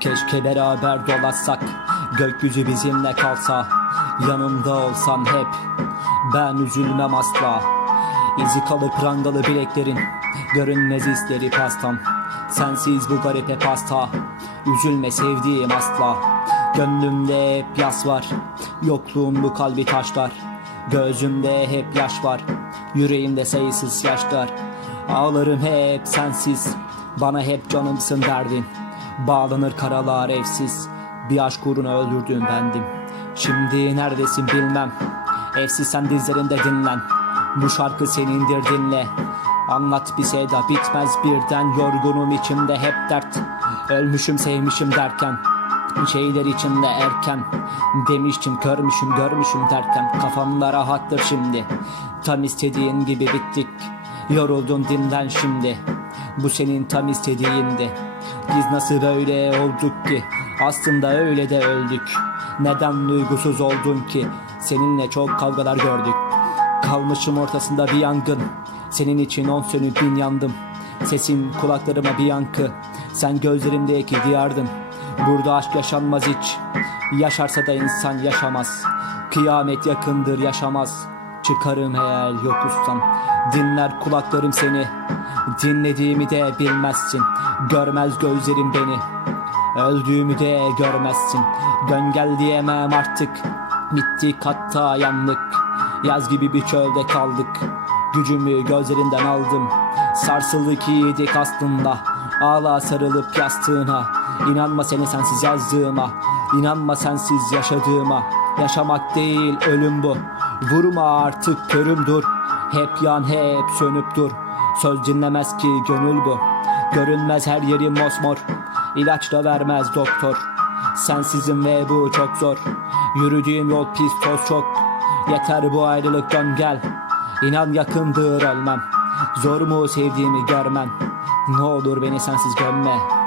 Keşke beraber dolaşsak Gökyüzü bizimle kalsa. Yanımda olsan hep Ben üzülmem asla. İzi kalır prangalı bileklerin Görünmez izleri pastam. Sensiz bu garip hep hasta Üzülme sevdiğim asla. Gönlümde hep yas var Yokluğun bu kalbi taşlar. Gözümde hep yaş var Yüreğimde sayısız yaşlar. Ağlarım hep sensiz Bana hep canımsın derdin. Bağlanır karalar evsiz. Bir aşk uğruna öldürdüğün bendim. Şimdi neredesin bilmem. Evsiz sen dizlerinde dinlen. Bu şarkı senindir dinle. Anlat bir sevda bitmez birden. Yorgunum içimde hep dert. Ölmüşüm sevmişim derken. Şeyler içinde erken. Demiştim körmüşüm görmüşüm derken. Kafamda rahattır şimdi. Tam istediğin gibi bittik. Yoruldun dinlen şimdi Bu senin tam istediğindi. Biz nasıl böyle olduk ki? Aslında öyle de öldük. Neden duygusuz oldun ki? Seninle çok kavgalar gördük. Kalmışım ortasında bir yangın. Senin için on sönük bin yandım. Sesin kulaklarıma bir yankı. Sen gözlerimdeki diyardın. Burada aşk yaşanmaz hiç. Yaşarsa da insan yaşamaz. Kıyamet yakındır yaşamaz Çıkarım hayal yokuştan Dinler kulaklarım seni. Dinlediğimi de bilmezsin. Görmez gözlerim beni. Öldüğümü de görmezsin. Dön gel diyemem artık. Bittik hatta yandık Yaz gibi bir çölde kaldık. Gücümü gözlerinden aldım. Sarsıldık iyiydik aslında. Ağla sarılıp yastığına. İnanma seni sensiz yazdığıma. İnanma sensiz yaşadığıma. Yaşamak değil ölüm bu Vurma artık körüm dur. Hep yan hep sönüp dur. Söz dinlemez ki gönül bu. Görünmez her yeri mosmor. İlaç da vermez doktor. Sensizim ve bu çok zor. Yürüdüğüm yol pis toz çok. Yeter bu ayrılıktan gel. İnan yakındır ölmem. Zor mu sevdiğimi görmem. Ne olur beni sensiz gömme